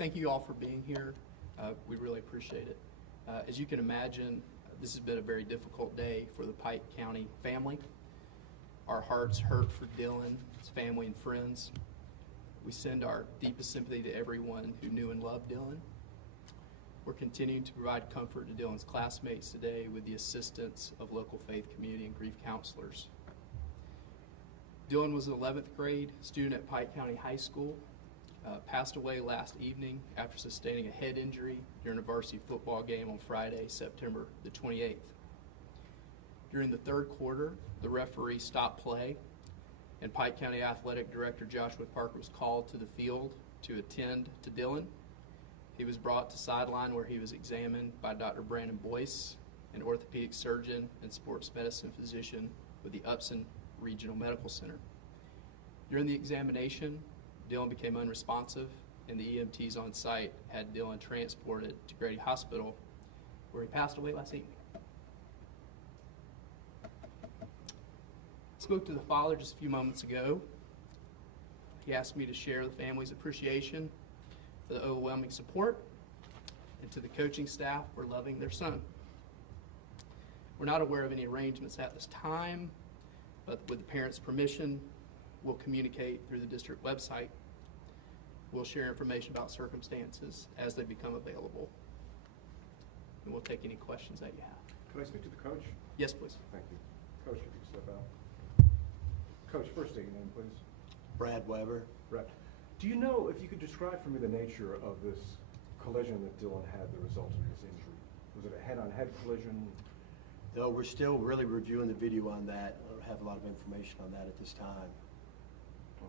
Thank you all for being here. We really appreciate it. As you can imagine, this has been a very difficult day for the Pike County family. Our hearts hurt for Dylan, his family, and friends. We send our deepest sympathy to everyone who knew and loved Dylan. We're continuing to provide comfort to Dylan's classmates today with the assistance of local faith, community, and grief counselors. Dylan was an 11th grade student at Pike County High School. Passed away last evening after sustaining a head injury during a varsity football game on Friday, September the 28th. During the third quarter, the referee stopped play, and Pike County Athletic Director Joshua Parker was called to the field to attend to Dylan. He was brought to sideline where he was examined by Dr. Brandon Boyce, an orthopedic surgeon and sports medicine physician with the Upson Regional Medical Center. During the examination, Dylan became unresponsive, and the EMTs on site had Dylan transported to Grady Hospital, where he passed away last evening. I spoke to the father just a few moments ago. He asked me to share the family's appreciation for the overwhelming support and to the coaching staff for loving their son. We're not aware of any arrangements at this time, but with the parents' permission, we'll communicate through the district website. We'll share information about circumstances as they become available. And we'll take any questions that you have. Can I speak to the coach? Yes, please. Thank you. Coach, if you could step out. Coach, first state your name, please. Brad Weber. Brad, do you know, if you could describe for me the nature of this collision that Dylan had that resulted in his injury? Was it a head-on-head collision? Though we're still really reviewing the video on that. I don't have a lot of information on that at this time.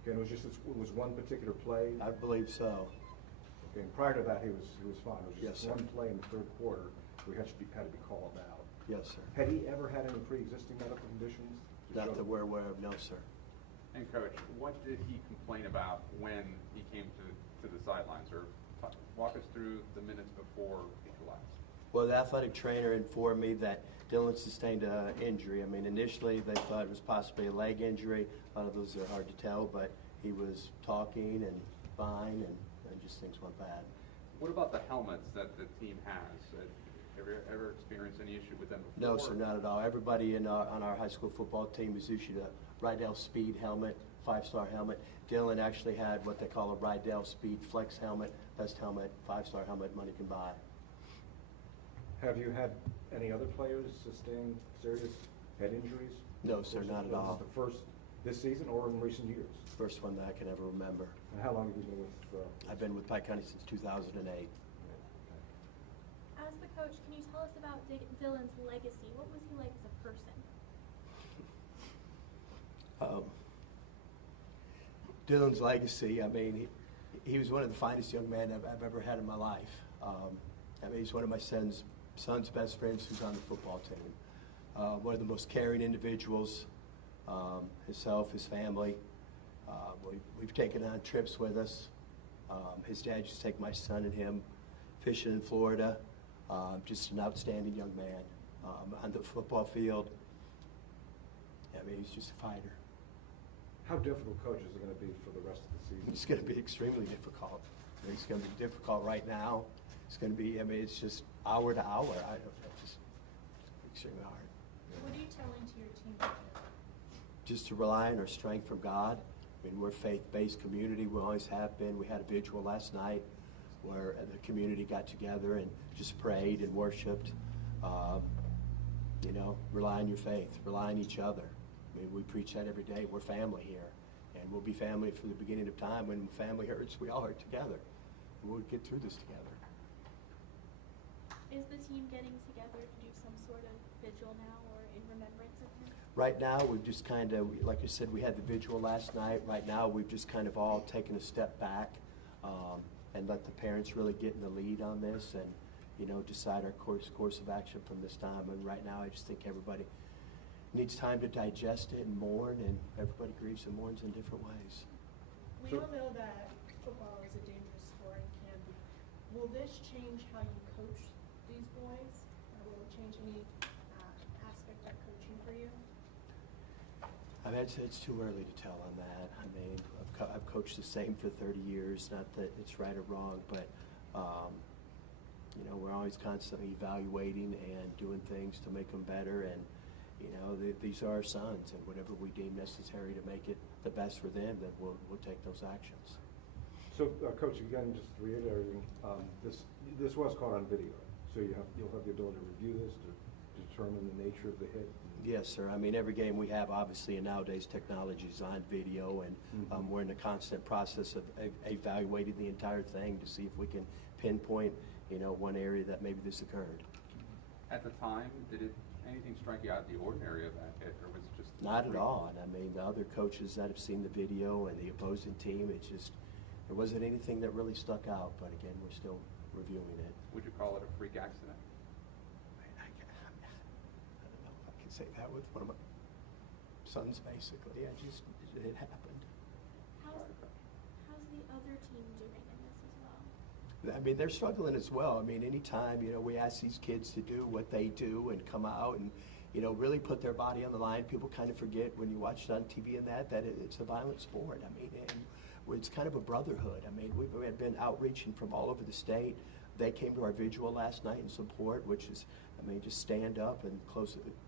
Okay, and it was one particular play? I believe so. Okay, and prior to that, he was fine. It was just Yes, sir. one play in the third quarter where he had to be called out. Yes, sir. Had he ever had any pre-existing medical conditions? Not that we're aware of, no, sir. And Coach, what did he complain about when he came to the sidelines? Or walk us through the minutes before he collapsed. Well, the athletic trainer informed me that Dylan sustained an injury. I mean, initially they thought it was possibly a leg injury. A lot of those are hard to tell, but he was talking and fine, and just things went bad. What about the helmets that the team has? Have you ever experienced any issue with them before? No, sir, not at all. Everybody on our high school football team was issued a Rydell Speed helmet, 5-star helmet. Dylan actually had what they call a Rydell Speed Flex helmet, best helmet, 5-star helmet money can buy. Have you had any other players sustain serious head injuries? No, sir, not at all. Is this the first this season or in recent years? First one that I can ever remember. And how long have you been with? I've been with Pike County since 2008. As the coach, can you tell us about Dylan's legacy? What was he like as a person? Dylan's legacy, I mean, he was one of the finest young men I've ever had in my life. I mean, he's one of my son's best friends who's on the football team. One of the most caring individuals, himself, his family. We've taken on trips with us. His dad used to take my son and him fishing in Florida. Just an outstanding young man. On the football field, I mean, he's just a fighter. How difficult, Coach, is it going to be for the rest of the season? It's going to be extremely difficult. It's going to be difficult right now. It's going to be, I mean, it's just hour to hour. Just extremely hard. What are you telling to your team? Just to rely on our strength from God. I mean, we're a faith-based community. We always have been. We had a vigil last night where the community got together and just prayed and worshiped. You know, rely on your faith. Rely on each other. I mean, we preach that every day. We're family here. And we'll be family from the beginning of time. When family hurts, we all hurt together. And we'll get through this together. Is the team getting together to do some sort of vigil now or in remembrance of him? Right now, we've just kind of, like I said, we had the vigil last night. Right now, we've just kind of all taken a step back and let the parents really get in the lead on this and, you know, decide our course of action from this time. And right now, I just think everybody needs time to digest it and mourn, and everybody grieves and mourns in different ways. We all know that football is a dangerous sport and can be. Will this change how you coach these boys? Or will it change any aspect of coaching for you? I mean, it's too early to tell on that. I mean, I've I've coached the same for 30 years, not that it's right or wrong, but, you know, we're always constantly evaluating and doing things to make them better, and, you know, these are our sons, and whatever we deem necessary to make it the best for them, then we'll take those actions. So, Coach, again, just reiterating, this was caught on video, so you'll have the ability to review this to determine the nature of the hit? Yes, sir. I mean, every game we have, obviously, and nowadays technology is on video, and we're in a constant process of evaluating the entire thing to see if we can pinpoint, you know, one area that maybe this occurred. At the time, did anything strike you out of the ordinary of that hit, or was it just? Not at all. And I mean, the other coaches that have seen the video and the opposing team, it's just, there wasn't anything that really stuck out, but again, we're still reviewing it. Would you call it a freak accident? I don't know if I can say that with one of my sons, basically. It happened. How's the other team doing in this as well? I mean, they're struggling as well. I mean, anytime, you know, we ask these kids to do what they do and come out and, you know, really put their body on the line, people kind of forget when you watch it on TV and that it's a violent sport. I mean, and it's kind of a brotherhood. I mean, we had been outreaching from all over the state. They came to our visual last night in support, which is, I mean, just stand up and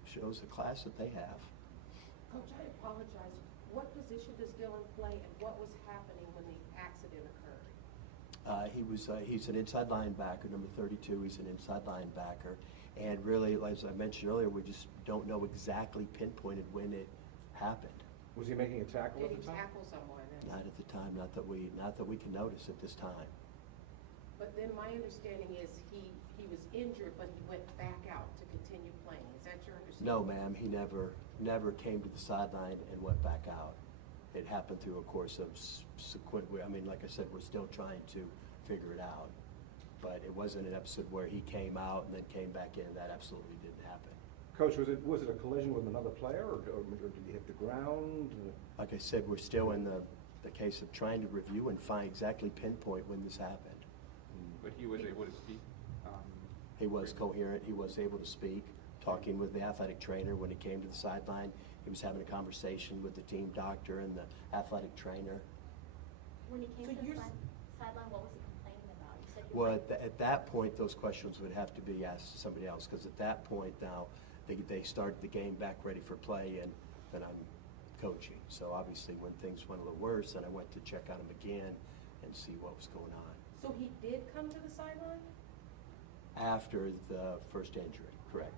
shows the class that they have. Coach, I apologize. What position does Dylan play, and what was happening when the accident occurred? He's an inside linebacker, number 32. He's an inside linebacker. And really, as I mentioned earlier, we just don't know exactly pinpointed when it happened. Was he making a tackle Did at he the time? tackle someone? Not at the time, not that we can notice at this time. But then my understanding is he was injured, but he went back out to continue playing. Is that your understanding? No, ma'am, he never came to the sideline and went back out. It happened through a course of I mean, like I said, we're still trying to figure it out. But it wasn't an episode where he came out and then came back in. That absolutely didn't happen. Coach, was it a collision with another player, or did he hit the ground? Like I said, we're still in the case of trying to review and exactly pinpoint when this happened. But he was able to speak? He was coherent. He was able to speak, talking with the athletic trainer when he came to the sideline. He was having a conversation with the team doctor and the athletic trainer. When he came So to the you're sideline, what was he complaining about? You said he Well, was at that point, those questions would have to be asked to somebody else, because at that point now, they started the game back ready for play, and then I'm coaching. So obviously, when things went a little worse, then I went to check on him again and see what was going on. So he did come to the sideline? After the first injury, correct.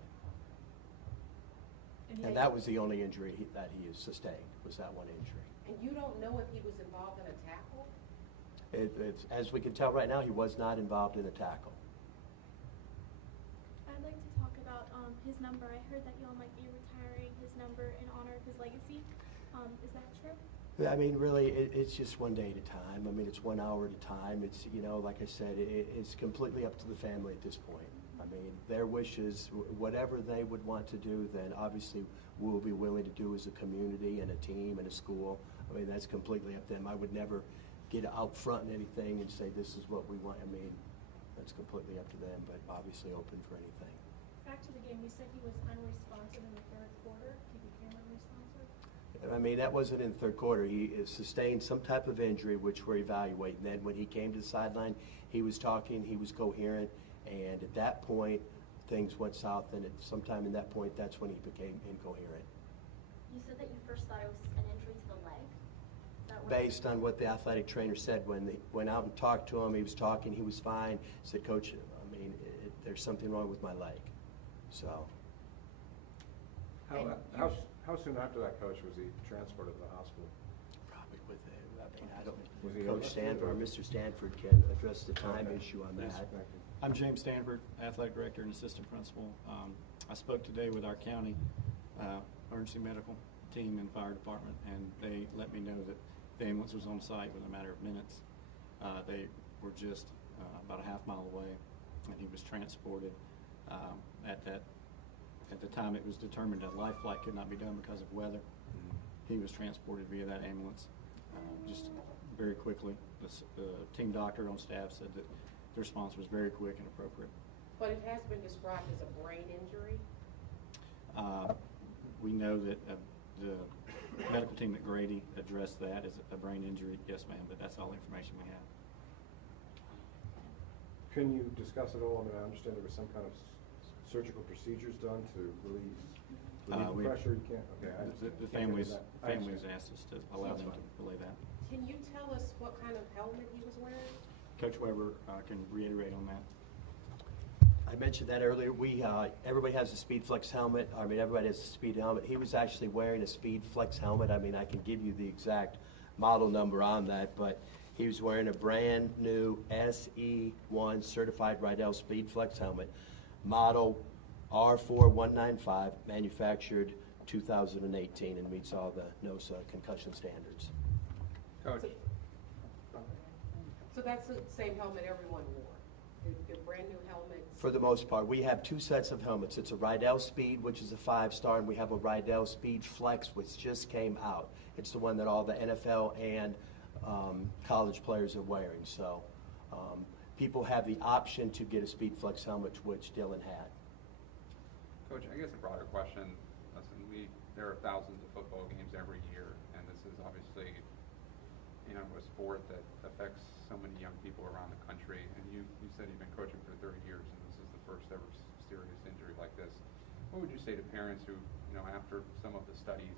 And And that was the only injury that he has sustained, was that one injury. And you don't know if he was involved in a tackle? As we can tell right now, he was not involved in a tackle. I'd like to talk about his number. I heard that y'all might be retiring his number in honor of his legacy. Is that true? I mean, really, it's just one day at a time. I mean, it's 1 hour at a time. It's, you know, like I said, it's completely up to the family at this point. I mean, their wishes, whatever they would want to do, then obviously we'll be willing to do as a community and a team and a school. I mean, that's completely up to them. I would never get out front in anything and say this is what we want. I mean, that's completely up to them, but obviously open for anything. Back to the game, you said he was unresponsive in the third quarter. He became unresponsive? I mean, that wasn't in the third quarter. He sustained some type of injury, which we're evaluating. Then when he came to the sideline, he was talking, he was coherent, and at that point, things went south, and at sometime in that point, that's when he became incoherent. You said that you first thought it was an injury to the leg. Is that what Based on what the athletic trainer said, when they went out and talked to him, he was talking, he was fine. Said, Coach, I mean, there's something wrong with my leg. So, How soon after that, Coach, was he transported to the hospital? probably with the, I mean, I don't, Was he Coach arrested Stanford, or or- Mr. Stanford can address the time Okay. issue on Yes, that. Thank you. I'm James Stanford, athletic director and assistant principal. I spoke today with our county emergency medical team and fire department, and they let me know that the ambulance was on site within a matter of minutes. They were just about a half mile away, and he was transported. At the time, it was determined that life flight could not be done because of weather. He was transported via that ambulance just very quickly. The team doctor on staff said that the response was very quick and appropriate. But it has been described as a brain injury? We know that The medical team at Grady addressed that as a brain injury. Yes, ma'am, but that's all the information we have. Can you discuss it all? I mean, I understand there was some kind of surgical procedures done to relieve the pressure. You can't, okay. I The can't get families into that. I families understand. asked us to allow That's them fine. to relay that. Can you tell us what kind of helmet he was wearing? Coach Weber can reiterate on that. I mentioned that earlier. Everybody has a Speed Flex helmet. I mean, everybody has a Speed helmet. He was actually wearing a Speed Flex helmet. I mean, I can give you the exact model number on that, but he was wearing a brand new SE1 certified Rydell Speed Flex helmet, model R4195, manufactured 2018, and meets all the NOSA concussion standards. Coach, So that's the same helmet everyone wore? The brand new helmets? For the most part, we have two sets of helmets. It's a Rydell Speed, which is a 5-star, and we have a Rydell Speed Flex, which just came out. It's the one that all the NFL and college players are wearing. So people have the option to get a Speed Flex helmet, which Dylan had. Coach, I guess a broader question. Listen, there are thousands of football games every year, and this is obviously, a sport that affects so many young people around the country. And you said you've been coaching for 30 years, and this is the first ever serious injury like this. What would you say to parents who, after some of the studies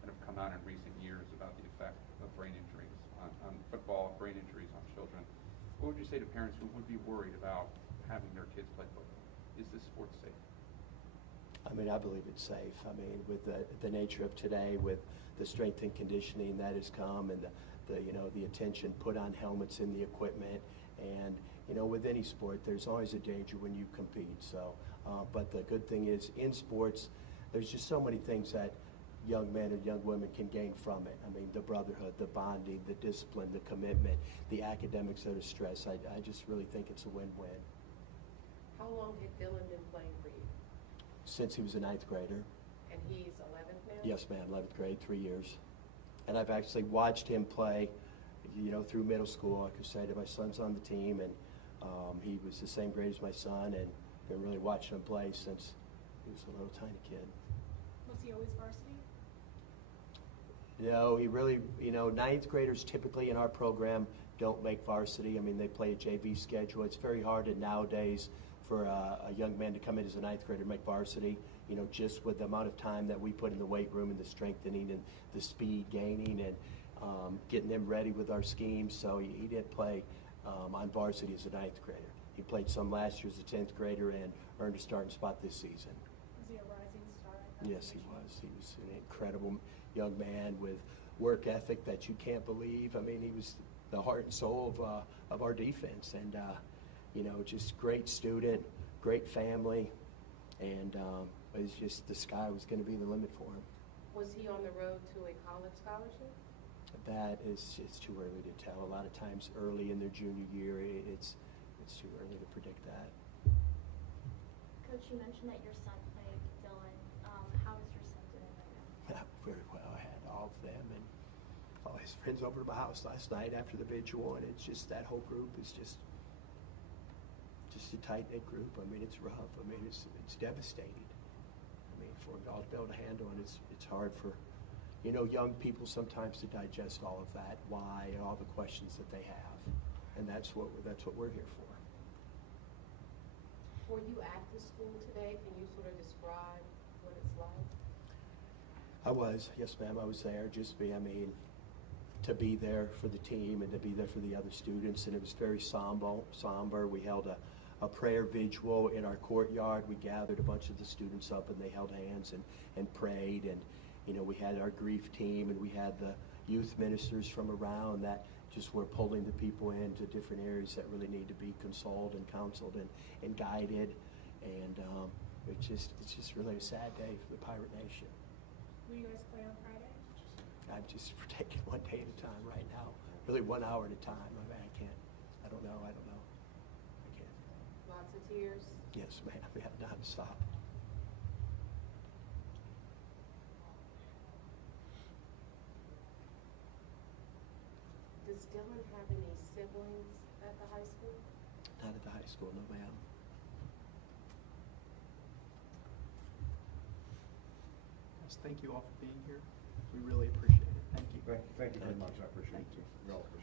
that have come out in recent years about the effect of brain injuries on football, brain injuries on children, what would you say to parents who would be worried about having their kids play football? Is this sport safe? I mean, I believe it's safe. I mean, with the nature of today, with the strength and conditioning that has come, and the attention put on helmets in the equipment, and with any sport, there's always a danger when you compete. So, but the good thing is, in sports, there's just so many things that young men and young women can gain from it. I mean, the brotherhood, the bonding, the discipline, the commitment, the academics that are stressed. I just really think it's a win-win. How long had Dylan been playing for you? Since he was a 9th grader. And he's 11th now? Yes, ma'am, 11th grade, 3 years. And I've actually watched him play, through middle school. Like I said, my son's on the team, and he was the same grade as my son, and been really watching him play since he was a little tiny kid. Was he always varsity? No, he really, 9th graders typically in our program don't make varsity. I mean, they play a JV schedule. It's very hard nowadays for a young man to come in as a 9th grader and make varsity, just with the amount of time that we put in the weight room and the strengthening and the speed gaining and getting them ready with our schemes. So he did play on varsity as a 9th grader. He played some last year as a 10th grader and earned a starting spot this season. Was he a rising star at that Yes, he position? was. He was an incredible young man with work ethic that you can't believe. I mean, he was the heart and soul of our defense, and just great student, great family, and it was just the sky was going to be the limit for him. Was he on the road to a college scholarship? That is, it's too early to tell. A lot of times early in their junior year, it's too early to predict that. Coach, you mentioned that your son played Dylan. How is your son doing right now? Very well. I had all of them and all his friends over to my house last night after the vigil, and it's just that whole group is just a tight-knit group. I mean, it's rough. I mean, it's devastating. I mean, for them all to be able to handle it, it's hard for, young people sometimes to digest all of that, why, and all the questions that they have. And that's what we're here for. Were you at the school today? Can you sort of describe what it's like? I was, yes ma'am, I was there. To be there for the team and to be there for the other students, and it was very somber. We held a prayer vigil in our courtyard. We gathered a bunch of the students up, and they held hands and prayed, and we had our grief team, and we had the youth ministers from around that just were pulling the people into different areas that really need to be consoled and counseled and guided, and it's just really a sad day for the Pirate Nation. Will you guys play on Friday? I'm just taking one day at a time right now, really 1 hour at a time. I don't know. I can't. Lots of tears? Yes, ma'am, we have non-stop. Does Dylan have any siblings at the high school? Not at the high school, no ma'am. Just thank you all for being here. We really appreciate it. Thank you. Thank you very Thank much. you. I appreciate Thank it. you. We all appreciate it.